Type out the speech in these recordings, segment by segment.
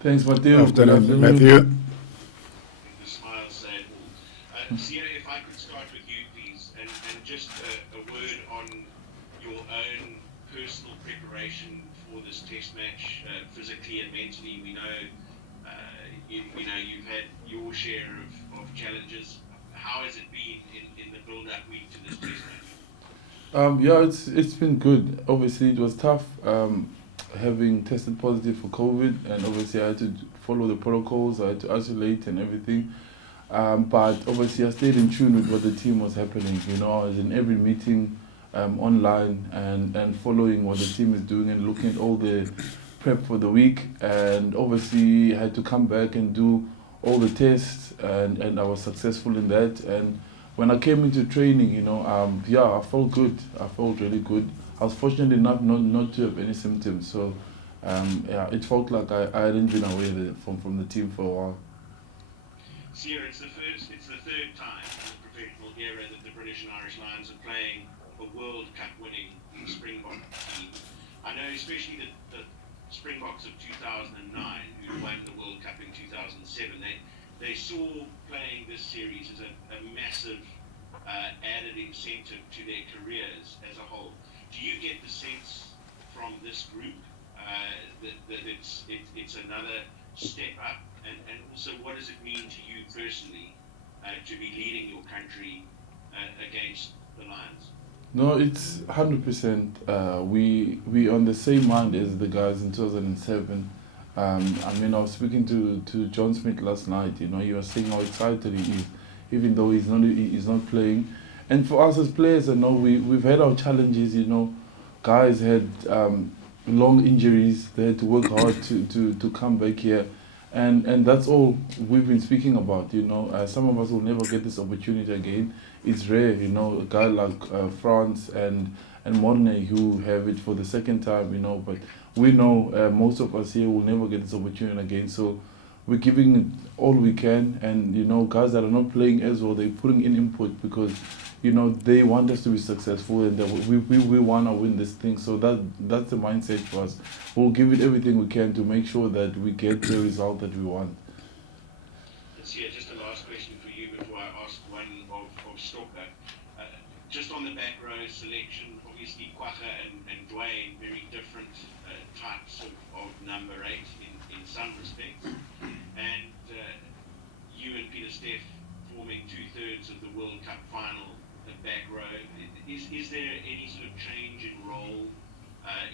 Thanks, Matthew. Good Afternoon, afternoon. Matthew. The smile said all. Sia, if I could start with you, please, and just a word on your own personal preparation for this test match, physically and mentally. We know, you've had your share of challenges. How has it been in the build-up week to this test match? Yeah, it's been good. Obviously, it was tough having tested positive for COVID, and obviously I had to follow the protocols. I had to isolate and everything. But obviously, I stayed in tune with what the team was happening. You know, I was in every meeting online and following what the team is doing and looking at all the prep for the week. And obviously, I had to come back and do all the tests, and I was successful in that. And when I came into training, yeah, I felt good. I felt really good. I was fortunate enough not to have any symptoms. So, yeah, it felt like I hadn't been away from the team for a while. Sia, it's the third time in the professional era that the British and Irish Lions are playing a World Cup winning Springbok team. I know especially the Springboks of 2009, who won the World Cup in 2007, they saw playing this series as a massive added incentive to their careers as a whole. Do you get the sense from this group that it's another step up? And also, what does it mean to you personally to be leading your country against the Lions? No, it's 100%. We on the same mind as the guys in 2007. I mean, I was speaking to John Smith last night. You know, he was saying how excited he is, even though he's not playing. And for us as players, I know we've had our challenges. You know, guys had long injuries. They had to work hard to come back here. And that's all we've been speaking about. You know, some of us will never get this opportunity again. It's rare, you know, a guy like France and Mornay who have it for the second time. You know, but we know most of us here will never get this opportunity again. So we're giving it all we can, and you know, guys that are not playing as well, they're putting in input because you know they want us to be successful, and that we want to win this thing. So that's the mindset for us. We'll give it everything we can to make sure that we get the result that we want. Let's see, just a last question for you before I ask one of Stocker. Just on the back row selection, obviously Kwacha and Dwayne, very different types of number 8 in some respects. And you and Peter Steff forming two-thirds of the World Cup final, the back row. Is there any sort of change in role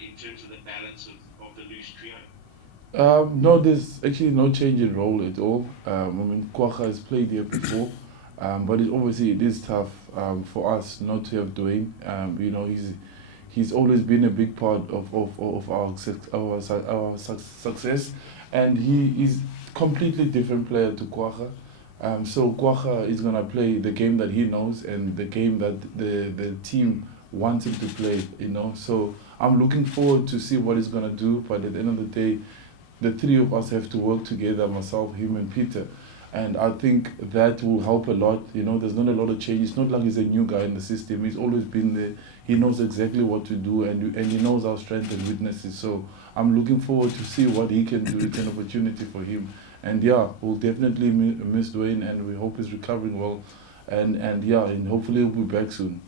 in terms of the balance of the loose trio? No, there's actually no change in role at all. I mean, Kwacha has played here before, but obviously it is tough for us not to have Dwayne. You know, he's always been a big part of our success, and he is completely different player to Kwacha. So Kwacha is gonna play the game that he knows and the game that the team wants him to play. You know, so I'm looking forward to see what he's gonna do. But at the end of the day, the three of us have to work together, myself, him, and Peter. And I think that will help a lot. You know, there's not a lot of change. It's not like he's a new guy in the system. He's always been there. He knows exactly what to do, and he knows our strengths and weaknesses. So I'm looking forward to see what he can do. It's an opportunity for him. And yeah, we'll definitely miss Dwayne, and we hope he's recovering well. And yeah, and hopefully he'll be back soon.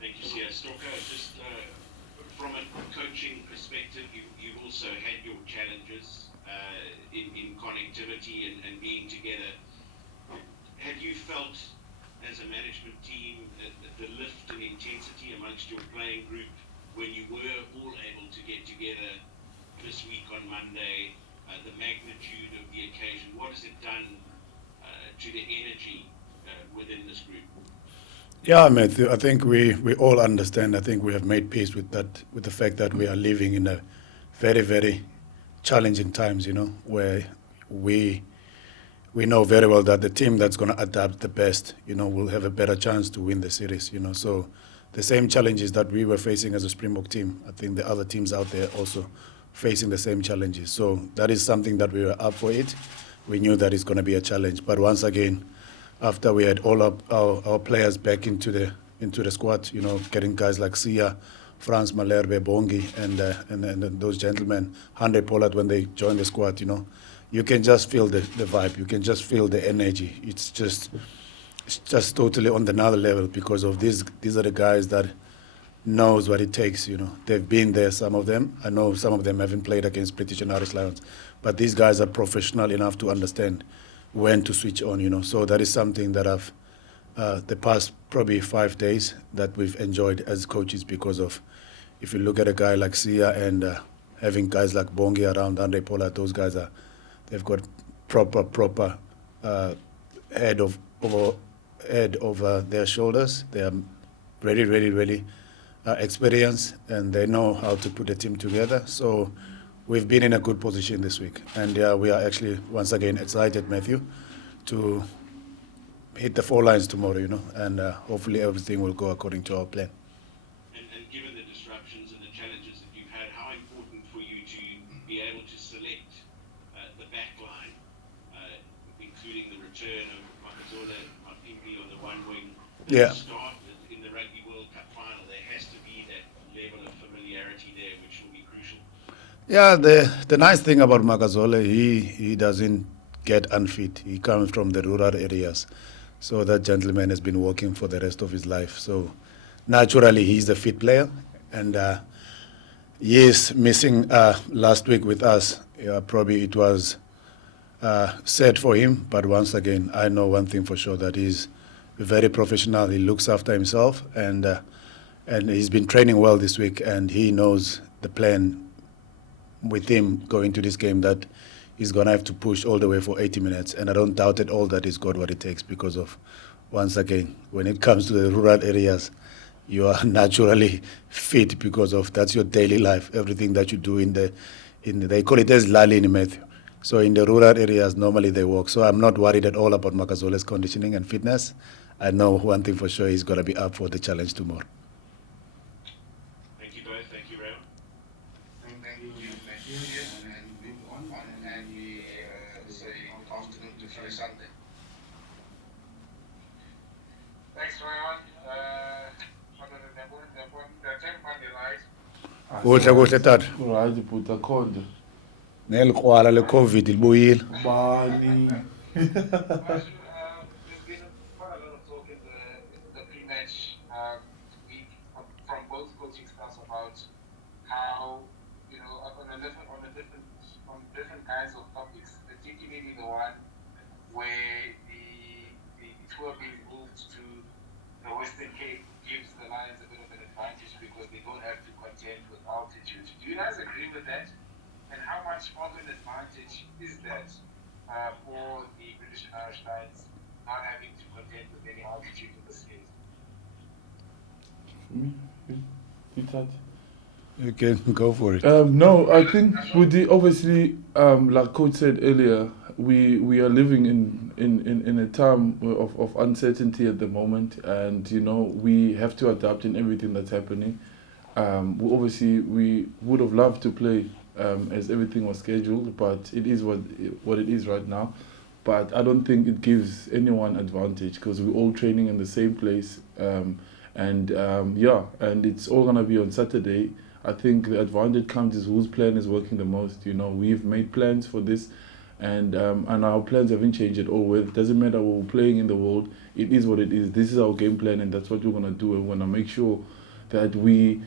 Thank you, Sia. Stocker, just from a coaching perspective, you've also had your challenges in connectivity and being together. Have you felt, as a management team, the lift in intensity amongst your playing group when you were all able to get together this week on Monday? The magnitude of the occasion, what has it done to the energy within this group? Yeah, Matthew, I think we all understand. I think we have made peace with that, with the fact that we are living in a very, very challenging times, you know, where we know very well that the team that's going to adapt the best, you know, will have a better chance to win the series, you know. So the same challenges that we were facing as a Springbok team, I think the other teams out there also facing the same challenges. So that is something that we were up for it. We knew that it's going to be a challenge. But once again, after we had all of our players back into the squad, you know, getting guys like Sia Franz Malherbe, Bongi, and those gentlemen, Andre Pollard, when they join the squad, you can just feel the vibe. You can just feel the energy. It's just totally on another level because of these are the guys that knows what it takes. They've been there, some of them. I know some of them haven't played against British and Irish Lions, but these guys are professional enough to understand when to switch on. So that is something that I've the past probably 5 days that we've enjoyed as coaches because of, if you look at a guy like Sia and having guys like Bongi around, Andre Pollard, they've got proper head over their shoulders. They are really experienced, and they know how to put a team together. So we've been in a good position this week, and we are actually once again excited, Matthew, to hit the 4 lines tomorrow, and hopefully everything will go according to our plan. And given the disruptions and the challenges that you've had, how important for you to be able to select the back line, including the return of Makazole, Mapimpi on the one wing, Yeah. start in the Rugby World Cup final? There has to be that level of familiarity there, which will be crucial. Yeah, the nice thing about Makazole, he doesn't get unfit. He comes from the rural areas. So that gentleman has been working for the rest of his life. So naturally, he's a fit player. And he is missing last week with us. Probably it was sad for him. But once again, I know one thing for sure, that he's very professional. He looks after himself. And he's been training well this week. And he knows the plan with him going to this game, that he's going to have to push all the way for 80 minutes. And I don't doubt at all that he's got what it takes because of, once again, when it comes to the rural areas, you are naturally fit because of that's your daily life. Everything that you do they call it as Lali in Matthew. So in the rural areas, normally they walk. So I'm not worried at all about Makazole's conditioning and fitness. I know one thing for sure, he's going to be up for the challenge tomorrow. Thank you both. Thank you, Raymond. Thank you, Matthew. Yes, and we move on, and we say afternoon to Friday Sunday. Thanks, Raymond. Kuhle tata. Right, put a code. Nelikrwala le-COVID libuyile. Bani. There's been quite a lot of talk in the pre-match week from both coaching staffs about how, on different kinds of topics, particularly the one where the tour being moved to the Western Cape gives the Lions a bit of an advantage because they don't have to contend with altitude. Do you guys agree with that? And how much of an advantage is that for the British and Irish Lions not having to contend with any altitude in the series? You can go for it. No, I think with the obviously, like Coach said earlier, we are living in a time of uncertainty at the moment, and we have to adapt in everything that's happening. We would have loved to play as everything was scheduled, but it is what it is right now. But I don't think it gives anyone advantage because we're all training in the same place, and it's all gonna be on Saturday. I think the advantage comes is whose plan is working the most. We've made plans for this, and our plans haven't changed at all. It doesn't matter what we're playing in the world. It is what it is. This is our game plan, and that's what we're gonna do. And we're gonna make sure that we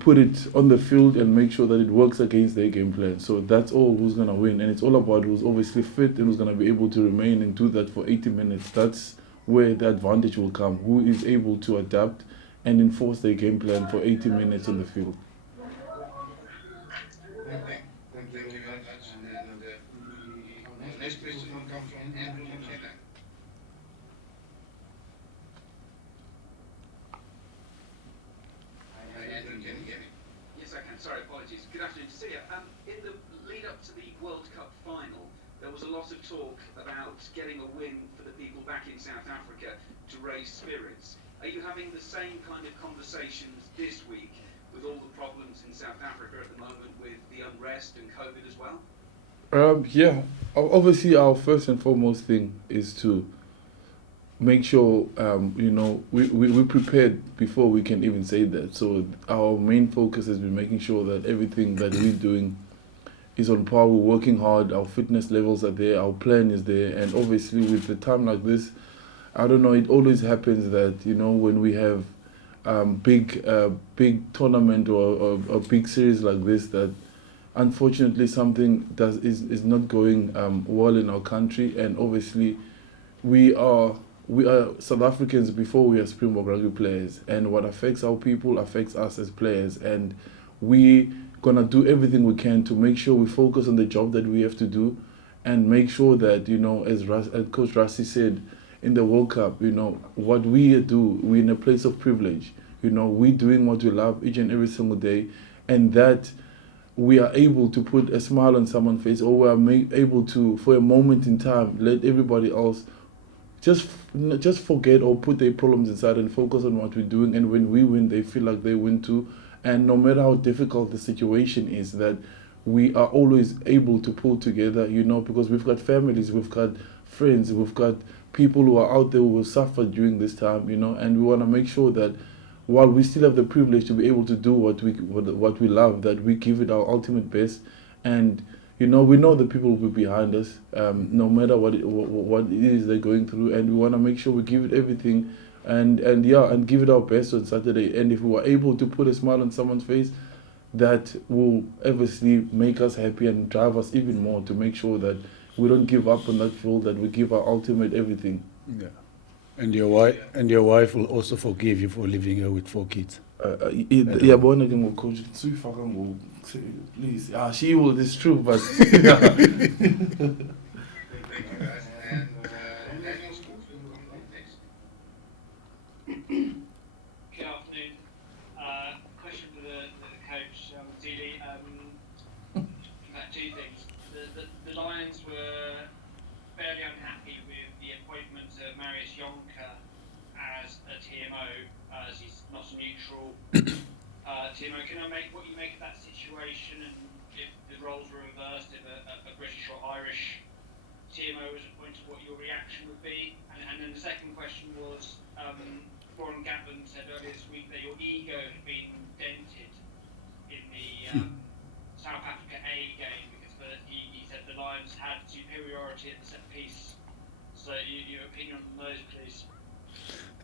put it on the field and make sure that it works against their game plan. So that's all who's going to win. And it's all about who's obviously fit and who's going to be able to remain and do that for 80 minutes. That's where the advantage will come. Who is able to adapt and enforce their game plan for 80 minutes on the field. Thank you very much. And the next question will come from Andrew McKenna. Andrew, can you hear me? Yes, I can. Sorry, apologies. Good afternoon to see you. In the lead up to the World Cup final, there was a lot of talk about getting a win for the people back in South Africa to raise spirits. Are you having the same kind of conversations this week with all the problems in South Africa at the moment with the unrest and COVID as well? Yeah. Obviously, our first and foremost thing is to make sure we prepared before we can even say that. So our main focus has been making sure that everything that we're doing is on par. We're working hard. Our fitness levels are there. Our plan is there. And obviously, with the time like this, I don't know. It always happens that when we have big tournament or a big series like this, that unfortunately something is not going well in our country. And obviously, we are South Africans before we are Springbok rugby players, and what affects our people affects us as players, and we gonna do everything we can to make sure we focus on the job that we have to do, and make sure that as Coach Rassi said in the World Cup, what we do, we're in a place of privilege. We doing what we love each and every single day, and that we are able to put a smile on someone's face, or we are able to, for a moment in time, let everybody else just forget or put their problems aside and focus on what we're doing. And when we win, they feel like they win too. And no matter how difficult the situation is, that we are always able to pull together, because we've got families, we've got friends, we've got people who are out there who will suffer during this time, and we want to make sure that while we still have the privilege to be able to do what we love, that we give it our ultimate best. And we know the people will be behind us, no matter what it is they're going through, and we want to make sure we give it everything, and give it our best on Saturday. And if we are able to put a smile on someone's face, that will obviously make us happy and drive us even more to make sure that we don't give up on that field, that we give our ultimate everything. Yeah. And your wife will also forgive you for leaving her with 4 kids. Yabona ke ngocoach suyifaka ngo please. She will, it's true, but Thank you, guys. And Daniel Schools will come next. Good afternoon. Question for the coach, Mzwandile. About 2 things. The Lions were fairly unhappy with the appointment of Marius Jonker as a TMO, as he's not a neutral TMO. Can I make what you make of that situation, and if the roles were reversed, if a British or Irish TMO was appointed, what your reaction would be? And then the second question was, Warren Gatland said earlier this week that your ego had been dented in the South Africa A game because he said the Lions had superiority at the set piece. So your opinion on those, please.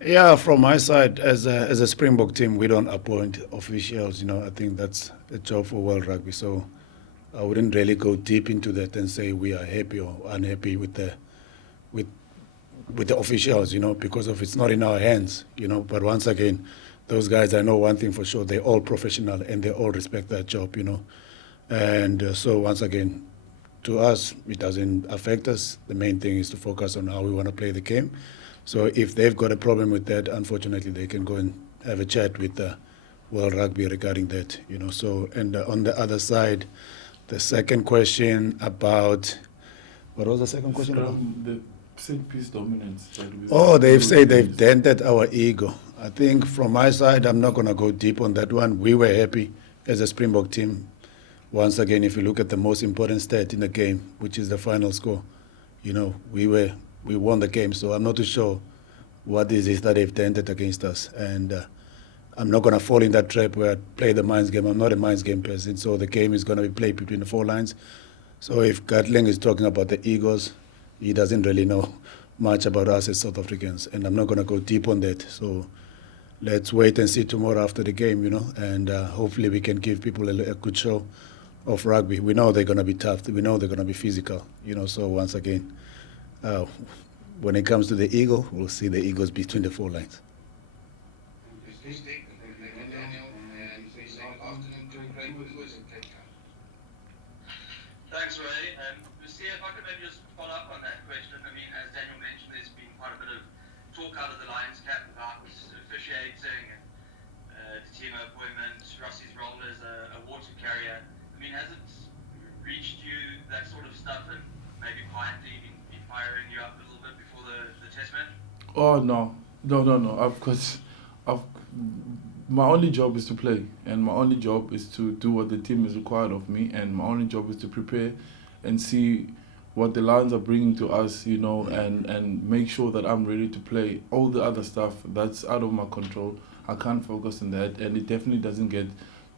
Yeah, from my side, as a Springbok team, we don't appoint officials. I think that's a job for World Rugby. So I wouldn't really go deep into that and say we are happy or unhappy with the officials, because of it's not in our hands, But once again, those guys, I know one thing for sure: they're all professional and they all respect their job, And so once again, to us, it doesn't affect us. The main thing is to focus on how we want to play the game. So if they've got a problem with that, unfortunately, they can go and have a chat with the World Rugby regarding that, So, and on the other side, the second question about, what was the second question about? The set piece dominance. They've said they've dented our ego. I think from my side, I'm not going to go deep on that one. We were happy as a Springbok team. Once again, if you look at the most important stat in the game, which is the final score, we won the game. So I'm not too sure what is it that they've dented against us. And I'm not going to fall in that trap where I play the minds game. I'm not a minds game person. So the game is going to be played between the 4 lines. So if Gatling is talking about the egos, he doesn't really know much about us as South Africans. And I'm not going to go deep on that. So let's wait and see tomorrow after the game, And hopefully we can give people a good show of rugby. We know they're going to be tough. We know they're going to be physical, So once again, when it comes to the ego, we'll see the egos between the 4 lines. Thanks, Ray. Lucia, if I could maybe just follow up on that question. I mean, as Daniel mentioned, there's been quite a bit of talk out of the Lions camp about officiating and the team appointment, Russie's role as a water carrier. I mean, has it reached you, that sort of stuff, and maybe quietly been firing you up a little bit before the test match? Oh no. My only job is to play, and my only job is to do what the team is required of me, and my only job is to prepare and see what the Lions are bringing to us, you know, and make sure that I'm ready to play. All the other stuff, that's out of my control. I can't focus on that, and it definitely doesn't get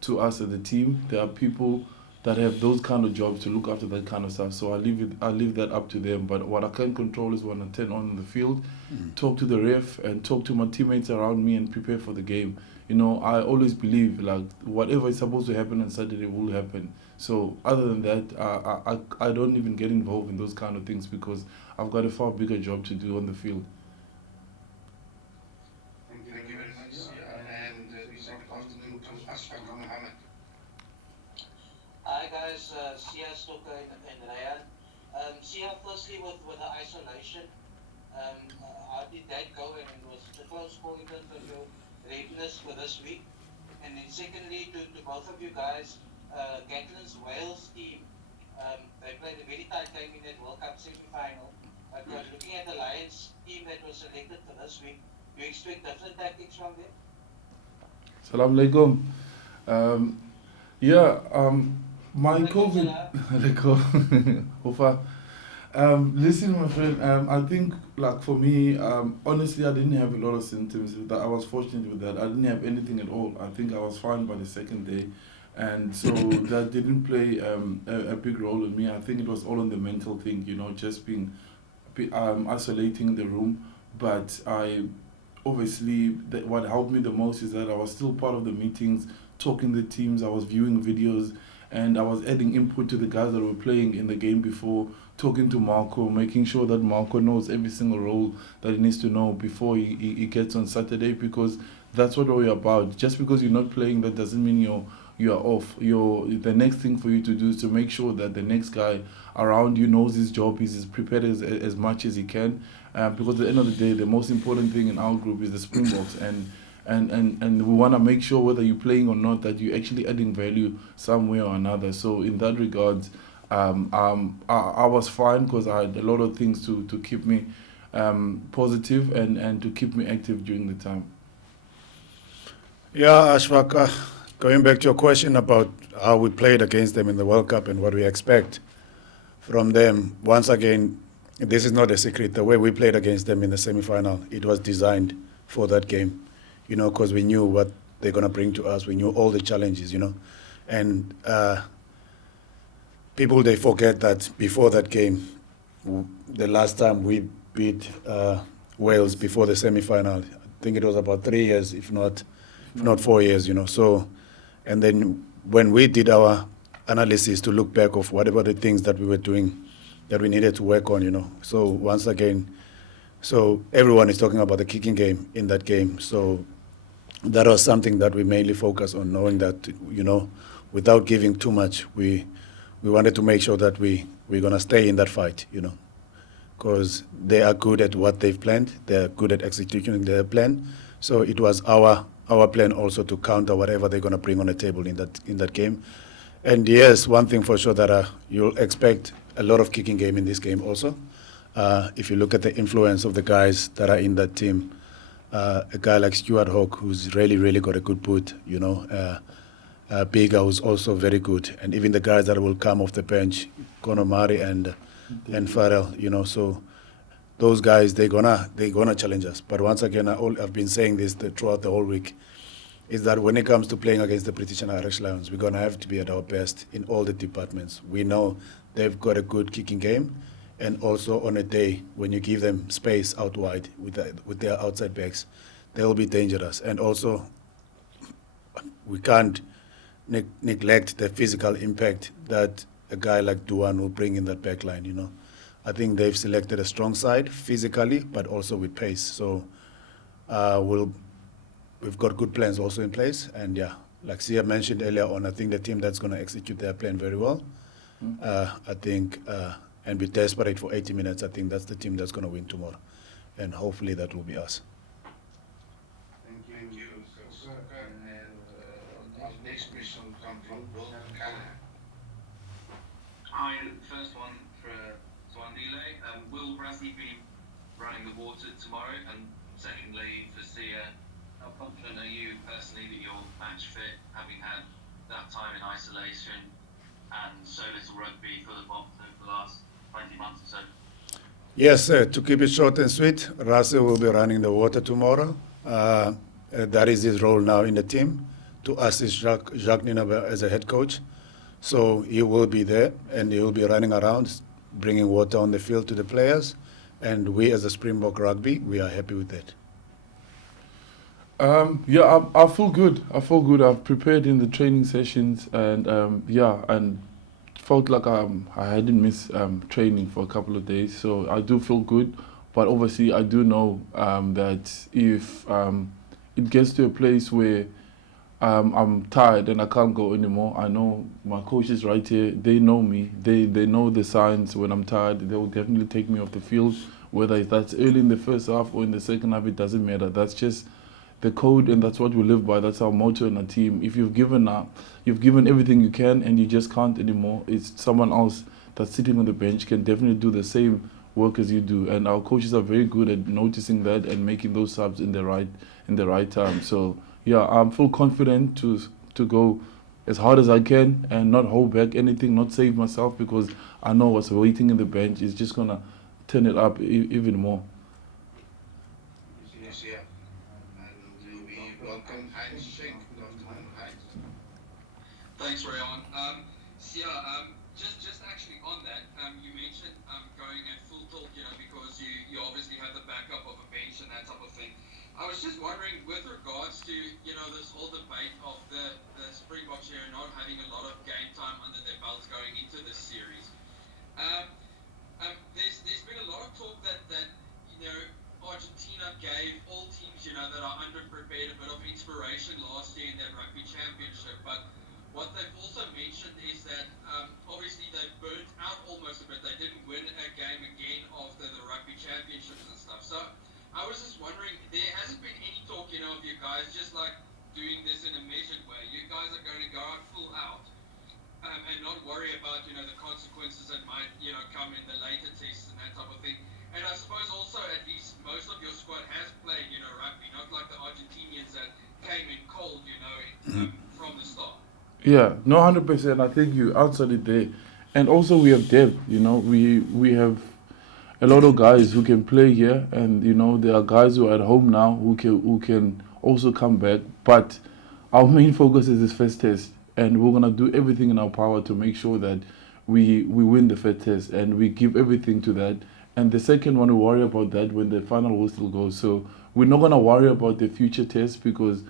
to us as a team. There are people that have those kind of jobs to look after that kind of stuff. So I leave that up to them. But what I can control is when I turn on the field, talk to the ref and talk to my teammates around me and prepare for the game. You know, I always believe like whatever is supposed to happen on Saturday will happen. So other than that, I don't even get involved in those kind of things because I've got a far bigger job to do on the field. Thank you very much. And we say good afternoon to Ashfaq Mohammed. Hi guys, Sia Stoker and Ryan. Sia, firstly with the isolation, how did that go and was it a close call in terms of your readiness for this week? And then secondly, to both of you guys, Gatlin's Wales team, they played a very tight game in that World Cup semi-final. But looking at the Lions team that was selected for this week, do you expect different tactics from them? Salam alaikum. My COVID. Hofa. Listen, my friend. I think, like for me, honestly, I didn't have a lot of symptoms. That I was fortunate with that. I didn't have anything at all. I think I was fine by the second day, and so that didn't play a big role in me. I think it was all on the mental thing, you know, just being isolating the room. But obviously, what helped me the most is that I was still part of the meetings, talking to the teams. I was viewing videos, and I was adding input to the guys that were playing in the game before, talking to Marco, making sure that Marco knows every single role that he needs to know before he gets on Saturday, because that's what we're about. Just because you're not playing, that doesn't mean you're off. The next thing for you to do is to make sure that the next guy around you knows his job, he's as prepared as much as he can. Because at the end of the day, the most important thing in our group is the Springboks, and we want to make sure whether you're playing or not that you're actually adding value somewhere or another. So in that regard, I was fine because I had a lot of things to keep me positive and to keep me active during the time. Yeah, Ashfaq, going back to your question about how we played against them in the World Cup and what we expect from them, once again, this is not a secret. The way we played against them in the semi-final, it was designed for that game, you know, because we knew what they're going to bring to us. We knew all the challenges, you know. And people, they forget that before that game, the last time we beat Wales before the semi-final, I think it was about 3 years, if not 4 years, you know. So, and then when we did our analysis to look back of whatever the things that we were doing that we needed to work on, you know. So once again, so everyone is talking about the kicking game in that game. So that was something that we mainly focused on, knowing that, you know, without giving too much, we wanted to make sure that we're going to stay in that fight, you know, because they are good at what they've planned. They're good at executing their plan. So it was our plan also to counter whatever they're going to bring on the table in that game. And yes, one thing for sure that you'll expect a lot of kicking game in this game also. If you look at the influence of the guys that are in that team, a guy like Stuart Hawke, who's really got a good boot, you know, Bigger, who's also very good, and even the guys that will come off the bench, Conor Murray and Farrell, you know, so those guys, they're gonna challenge us. But once again, I've been saying this throughout the whole week, is that when it comes to playing against the British and Irish Lions, we're gonna have to be at our best in all the departments. We know they've got a good kicking game, and also on a day when you give them space out wide with their outside backs, they'll be dangerous. And also, we can't neglect the physical impact that a guy like Duan will bring in that back line, you know. I think they've selected a strong side physically, but also with pace. So we've got good plans also in place. And yeah, like Sia mentioned earlier on, I think the team that's going to execute their plan very well. I think, and be desperate for 80 minutes, I think that's the team that's going to win tomorrow. And hopefully that will be us. Thank you, Stoker. And our next question will come from Will Callahan. Hi, first one for Mzwandile. Will Rassie be running the water tomorrow? And secondly, for Sia, how confident are you personally that you're match fit, having had that time in isolation and so little rugby for the Boks over the last 20 months or so? Yes, to keep it short and sweet, Russell will be running the water tomorrow. That is his role now in the team, to assist Jacques Ninaber as a head coach. So he will be there and he will be running around, bringing water on the field to the players. And we as a Springbok Rugby, we are happy with that. Yeah, I feel good. I feel good. I've prepared in the training sessions, and yeah, and felt like I hadn't missed training for a couple of days, so I do feel good. But obviously, I do know that if it gets to a place where I'm tired and I can't go anymore, I know my coaches right here. They know me. They know the signs when I'm tired. They will definitely take me off the field, whether that's early in the first half or in the second half. It doesn't matter. That's just the code, and that's what we live by. That's our motto in our team. If you've given everything you can, and you just can't anymore, it's someone else that's sitting on the bench can definitely do the same work as you do. And our coaches are very good at noticing that and making those subs in the right time. So yeah, I'm full confident to go as hard as I can and not hold back anything, not save myself, because I know what's waiting in the bench is just gonna turn it up even more. Yes, yeah. And we welcome Heinz Sheikh. Good afternoon, Heinz. Thanks, Rayon. Sia, just actually on that, you mentioned going at full tilt, because you obviously have the backup of a bench and that type of thing. I was just wondering, with regards to this whole debate of the Springboks here not having a lot of game time under their belts going into this series. There's been a lot of talk that Argentina gave all teams that are underprepared a bit of inspiration last year in that rugby championship, but what they've also mentioned is that obviously they burnt out almost a bit. They didn't win a game again after the rugby championships and stuff. So I was just wondering, there hasn't been any talk, of you guys just like doing this in a measured way. You guys are going to go out full out and not worry about the consequences that might come in the later tests and that type of thing. And I suppose also at least most of your squad has played rugby, not like the Argentinians that came in cold from the start. Yeah, no, 100%. I think you answered it there. And also we have depth, we have a lot of guys who can play here, and there are guys who are at home now who can also come back. But our main focus is this first test, and we're gonna do everything in our power to make sure that we win the first test, and we give everything to that. And the second one, we worry about that when the final whistle goes. So we're not gonna worry about the future tests, because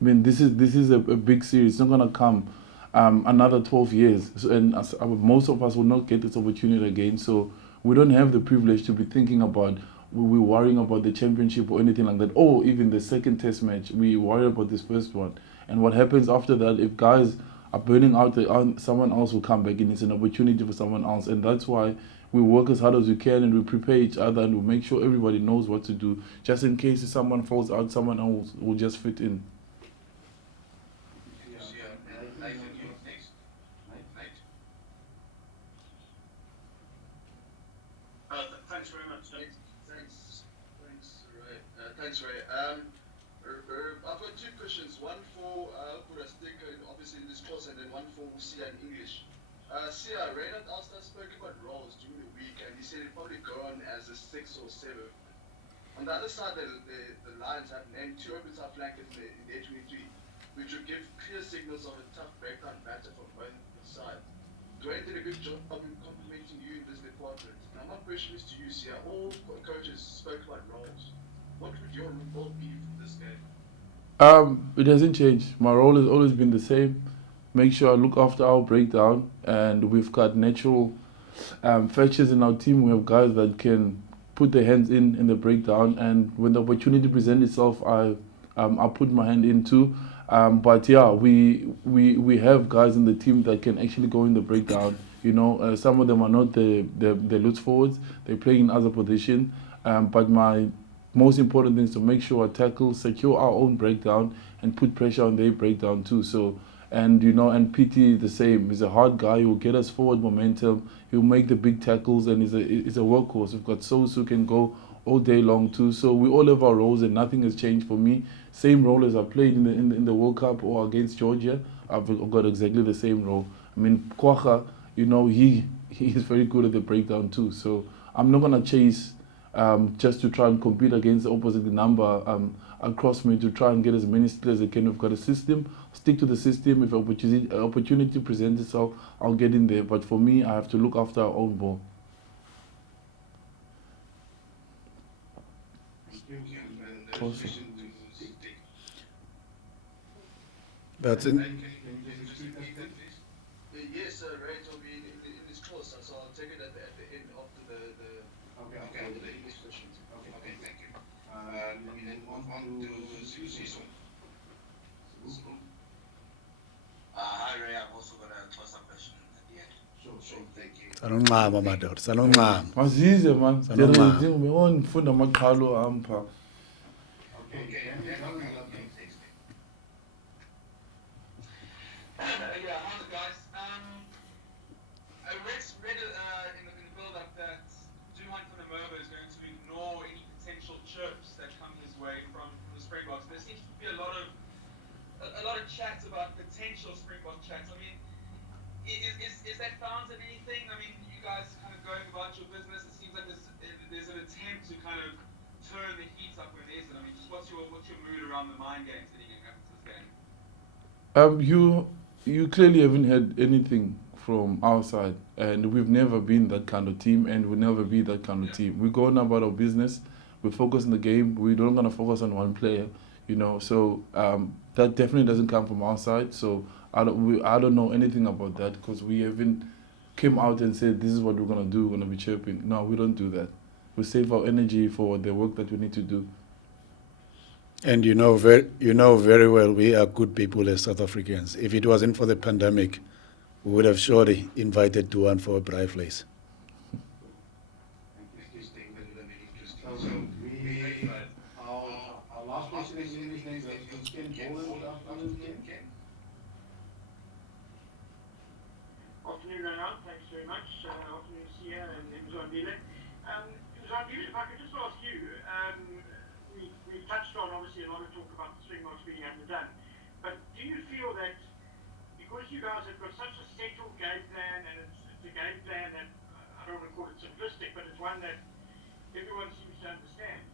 this is a big series. It's not gonna come another 12 years, and most of us will not get this opportunity again. So we don't have the privilege to be thinking about, we're worrying about the championship or anything like that, or even the second test match. We worry about this first one, and what happens after that. If guys are burning out, someone else will come back, and it's an opportunity for someone else. And that's why we work as hard as we can, and we prepare each other, and we make sure everybody knows what to do, just in case if someone falls out, someone else will just fit in. Yes, yeah. Nathan, you next. Nate. Thanks very much. Thanks, Ray. I've got two questions. One for Kurastika, obviously in this course, and then one for Sia in English. Sia, Reynard Alston spoke about roles during the week, and he said he'd probably go on as a 6 or 7. On the other side, the Lions have named two open-side flankers in the 23, which would give clear signals of a tough background batter from both sides. Dwayne did a good job in complimenting you in this department. Now my question is to you, Sia. All coaches spoke about roles. What would your role be for this game? It hasn't changed. My role has always been the same. Make sure I look after our breakdown, and we've got natural fetchers in our team. We have guys that can put their hands in the breakdown, and when the opportunity presents itself, I put my hand in too. But yeah, we have guys in the team that can actually go in the breakdown. Some of them are not the loose forwards. They play in other positions. But my most important thing is to make sure I tackle, secure our own breakdown, and put pressure on their breakdown too. So, and PT the same. He's a hard guy. He will get us forward momentum. He'll make the big tackles, and he's a workhorse. We've got Sos who can go all day long too. So we all have our roles, and nothing has changed for me. Same role as I played in the World Cup or against Georgia. I've got exactly the same role. I mean, Kwacha, he he's very good at the breakdown too. So I'm not gonna chase just to try and compete against the opposite number across me to try and get as many skills as I can. We've got a system. Stick to the system. If opportunity presents itself, I'll get in there. But for me, I have to look after our own ball. Awesome. That's it. Yes, right. So we in this course, so I'll take it at the end after the English questions. Okay, thank you. We then move on to Susi. Hi Ray, I'm also going to toss a question at the end. Sure, thank you. Sanonqaba madoda, sanonqaba. Masize man. Sanonqaba. Ngifunda amaqhalo ampa. Okay, thanks. Yeah, how's it, guys? I read in the build-up that Duhan Funamova is going to ignore any potential chirps that come his way from the Springboks. There seems to be a lot of chat about potential Springbok chats. I mean, is that founded in anything? I mean, you guys kind of going about your business. It seems like there's an attempt to kind of turn the heat up when there isn't. I mean, just what's your mood around the mind games leading up to this game? You clearly haven't had anything from our side, and we've never been that kind of team, and we'll never be that kind of team. We go on about our business. We focus on the game. We don't gonna focus on one player, you know. So that definitely doesn't come from our side. So I don't know anything about that because we haven't came out and said this is what we're gonna do. We're gonna be chirping. No, we don't do that. We save our energy for the work that we need to do. And you know very well we are good people as South Africans. If it wasn't for the pandemic, we would have surely invited Duhan for a braai vleis. So our last question is in English name goes to Ken Boland. Good afternoon, Ken. Afternoon, Ronald. Thanks very much. Afternoon, Sia and Mzwandile. Mzwandile, if I could just ask you, we've touched on obviously a lot of talk about the Springboks being underdone, but do you feel that because you guys have got such a settled game plan and it's a game plan that I don't want to call it simplistic, but it's one that everyone seems to understand.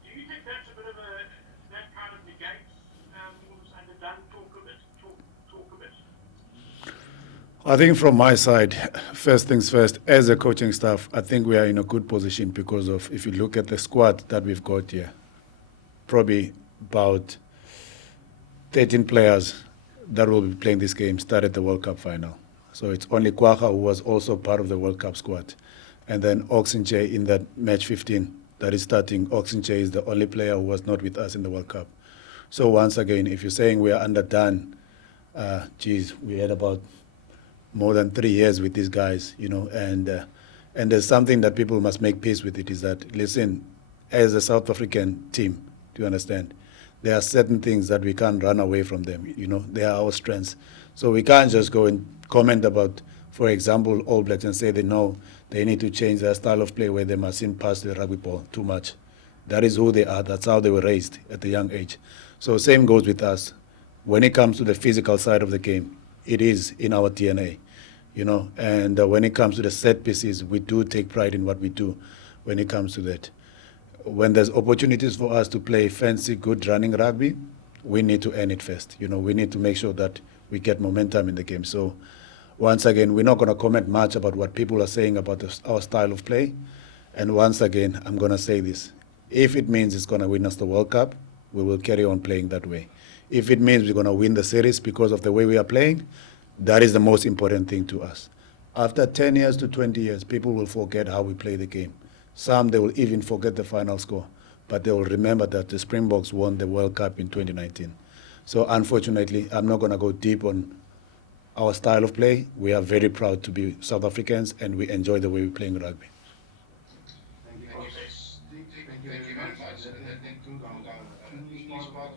Do you think that's a bit of that kind of negates all this underdone talk a bit? I think from my side, first things first, as a coaching staff, I think we are in a good position because of, if you look at the squad that we've got here, probably about 13 players that will be playing this game started the World Cup final. So it's only Kwacha who was also part of the World Cup squad. And then Oxenche in that match 15 that is starting, Oxenche is the only player who was not with us in the World Cup. So once again, if you're saying we are underdone, we had about more than 3 years with these guys, you know, and there's something that people must make peace with it is that, listen, as a South African team, do you understand? There are certain things that we can't run away from them, you know, they are our strengths. So we can't just go and comment about, for example, All Blacks and say they know they need to change their style of play where they mustn't pass the rugby ball too much. That is who they are, that's how they were raised at a young age. So same goes with us. When it comes to the physical side of the game, it is in our DNA. You know, and when it comes to the set pieces, we do take pride in what we do when it comes to that. When there's opportunities for us to play fancy, good running rugby, we need to earn it first. You know, we need to make sure that we get momentum in the game. So once again, we're not going to comment much about what people are saying about our style of play. And once again, I'm going to say this. If it means it's going to win us the World Cup, we will carry on playing that way. If it means we're going to win the series because of the way we are playing, that is the most important thing to us. After 10 years to 20 years, people will forget how we play the game. Some, they will even forget the final score, but they will remember that the Springboks won the World Cup in 2019. So unfortunately, I'm not going to go deep on our style of play. We are very proud to be South Africans, and we enjoy the way we're playing rugby. Thank you very much. That concludes our English part.